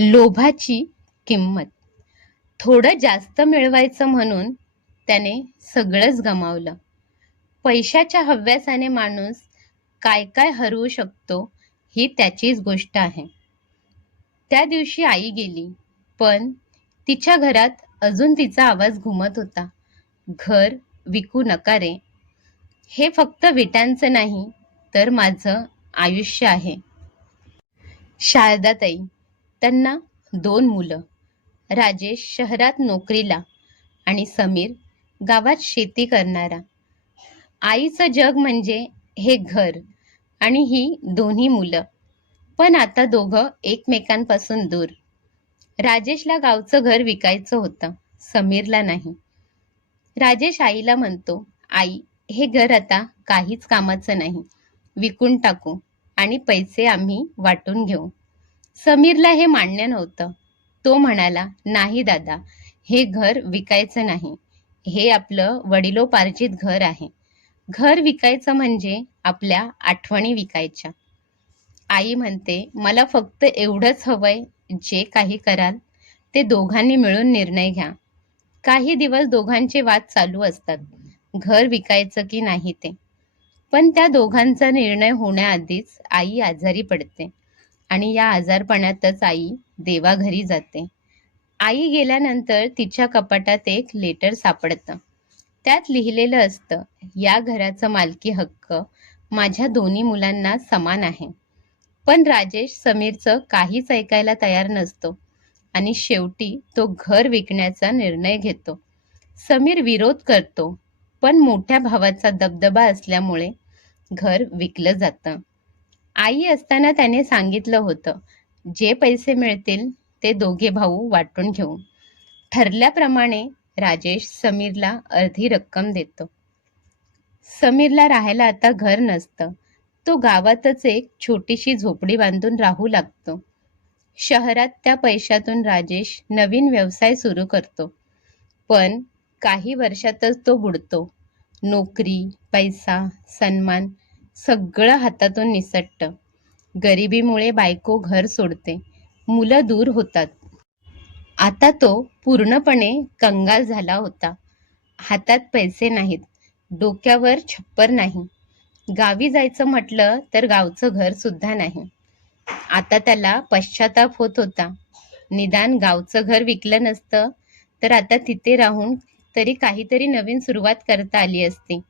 लोभाची किंमत. थोडं जास्त मिळवायचं म्हणून त्याने सगळंच गमावलं. पैशाच्या हव्यासाने माणूस काय काय हरवू शकतो ही त्याचीच गोष्ट आहे. त्या दिवशी आई गेली, पण तिच्या घरात अजून तिचा आवाज घुमत होता. घर विकू नका रे. हे फक्त विटांचं नाही, तर माझं आयुष्य आहे. शारदाताई, त्यांना 2 मुलं. राजेश शहरात नोकरीला आणि समीर गावात शेती करणारा. आईचं जग म्हणजे हे घर आणि ही दोन्ही मुलं. पण आता दोघं एकमेकांपासून दूर. राजेशला गावचं घर विकायचं होतं, समीरला नाही. राजेश आईला म्हणतो, आई, हे घर आता काहीच कामाचं नाही. विकून टाकू आणि पैसे आम्ही वाटून घेऊ. समीरला हे मान्य नव्हतं. तो म्हणाला, नाही दादा, हे घर विकायचं नाही. हे आपलं वडिलोपार्जित घर आहे. घर विकायचं म्हणजे आपल्या आठवणी विकायच्या. आई म्हणते, मला फक्त एवढंच हवंय, जे काही कराल ते दोघांनी मिळून निर्णय घ्या. काही दिवस दोघांचे वाद चालू असतात, घर विकायचं की नाही ते. पण त्या दोघांचा निर्णय होण्याआधीच आई आजारी पडते आणि या आजारपणातच आई देवाघरी जाते. आई गेल्यानंतर तिच्या कपाटात एक लेटर सापडतं. त्यात लिहिलेलं असतं, या घराचा मालकी हक्क माझ्या दोन्ही मुलांना समान आहे. पण राजेश समीरचं काहीच ऐकायला तयार नसतो आणि शेवटी तो घर विकण्याचा निर्णय घेतो. समीर विरोध करतो, पण मोठ्या भावाचा दबदबा असल्यामुळे घर विकलं जातं. आई असताना त्याने सांगितलं होतं, जे पैसे मिळतील ते दोघे भाऊ वाटून घेऊ. ठरल्याप्रमाणे राजेश समीरला अर्धी रक्कम देतो. समीरला राहायला आता घर नसतं. तो गावातच एक छोटीशी झोपडी बांधून राहू लागतो. शहरात त्या पैशातून राजेश नवीन व्यवसाय सुरू करतो. पण काही वर्षातच तो बुडतो. नोकरी, पैसा, सन्मान सगळं हातातून निसटतं. गरिबीमुळे बायको घर सोडते. मुलं दूर होतात. आता तो पूर्णपणे कंगाल झाला होता. हातात पैसे नाहीत, डोक्यावर छप्पर नाही. गावी जायचं म्हटलं तर गावचं घर सुद्धा नाही. आता त्याला पश्चाताप होत होता. निदान गावचं घर विकलं नसतं तर आता तिथे राहून तरी काहीतरी नवीन सुरुवात करता आली असती.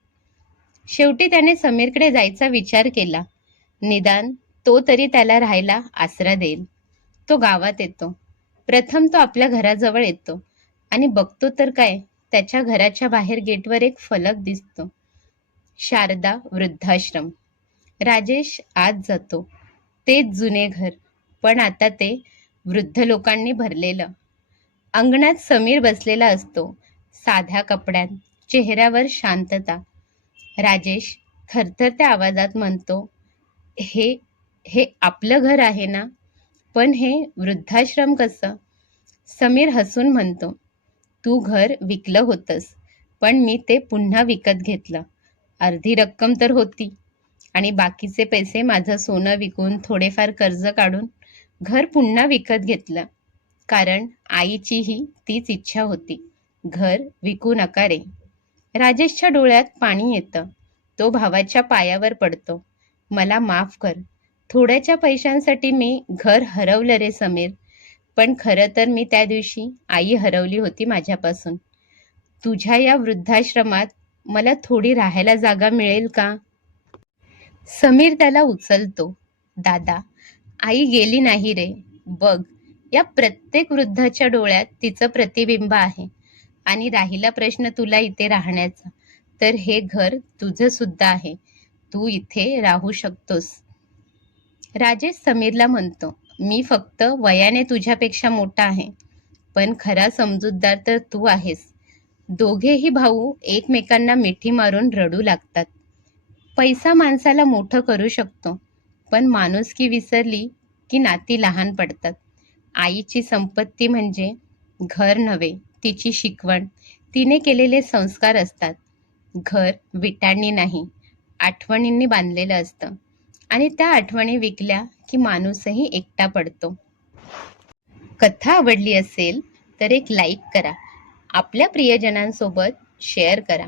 शेवटी त्याने समीरकडे जायचा विचार केला. निदान तो तरी त्याला राहायला आसरा देईल. तो गावात येतो. प्रथम तो आपल्या घराजवळ येतो आणि बघतो तर काय, त्याच्या घराच्या बाहेर गेटवर एक फलक दिसतो, शारदा वृद्धाश्रम. राजेश आत जातो. तेच जुने घर, पण आता ते वृद्ध लोकांनी भरलेलं. अंगणात समीर बसलेला असतो, साध्या कपड्यात, चेहऱ्यावर शांतता. राजेश थरथरत्या आवाजात म्हणतो, हे हे आपलं घर आहे ना? पण हे वृद्धाश्रम कसं? समीर हसून म्हणतो, तू घर विकलं होतंस, पण मी ते पुन्हा विकत घेतलं. अर्धी रक्कम तर होती आणि बाकीचे पैसे माझं सोनं विकून थोडेफार कर्ज काढून घर पुन्हा विकत घेतलं. कारण आईचीही तीच इच्छा होती, घर विकू नका रे. राजेशच्या डोळ्यात पाणी येतं. तो भावाच्या पायावर पडतो. मला माफ कर. थोड्याच्या पैशांसाठी मी घर हरवलं रे समीर. पण खरं तर मी त्या दिवशी आई हरवली होती माझ्यापासून. तुझ्या या वृद्धाश्रमात मला थोडी राहायला जागा मिळेल का? समीर त्याला उचलतो. दादा, आई गेली नाही रे. बघ, या प्रत्येक वृद्धाच्या डोळ्यात तिचं प्रतिबिंब आहे. आणि राहिला प्रश्न तुला इथे राहण्याचा, तर हे घर तुझं सुद्धा आहे. तू इथे राहू शकतोस. राजेश समीरला म्हणतो, मी फक्त वयाने तुझ्यापेक्षा मोठा आहे, पण खरा समजूतदार तर तू आहेस. दोघेही भाऊ एकमेकांना मिठी मारून रडू लागतात. पैसा माणसाला मोठं करू शकतो, पण माणुसकी विसरली की नाती लहान पडतात. आईची संपत्ती म्हणजे घर नव्हे, तिची शिकवण, तिने केलेले संस्कार असतात. घर विटांनी नाही, आठवणींनी बांधलेलं असतं. आणि त्या आठवणी विकल्या की माणूसही एकटा पडतो. कथा आवडली असेल तर एक लाईक करा, आपल्या प्रियजनांसोबत शेअर करा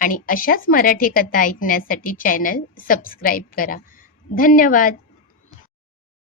आणि अशाच मराठी कथा ऐकण्यासाठी चॅनल सबस्क्राईब करा. धन्यवाद.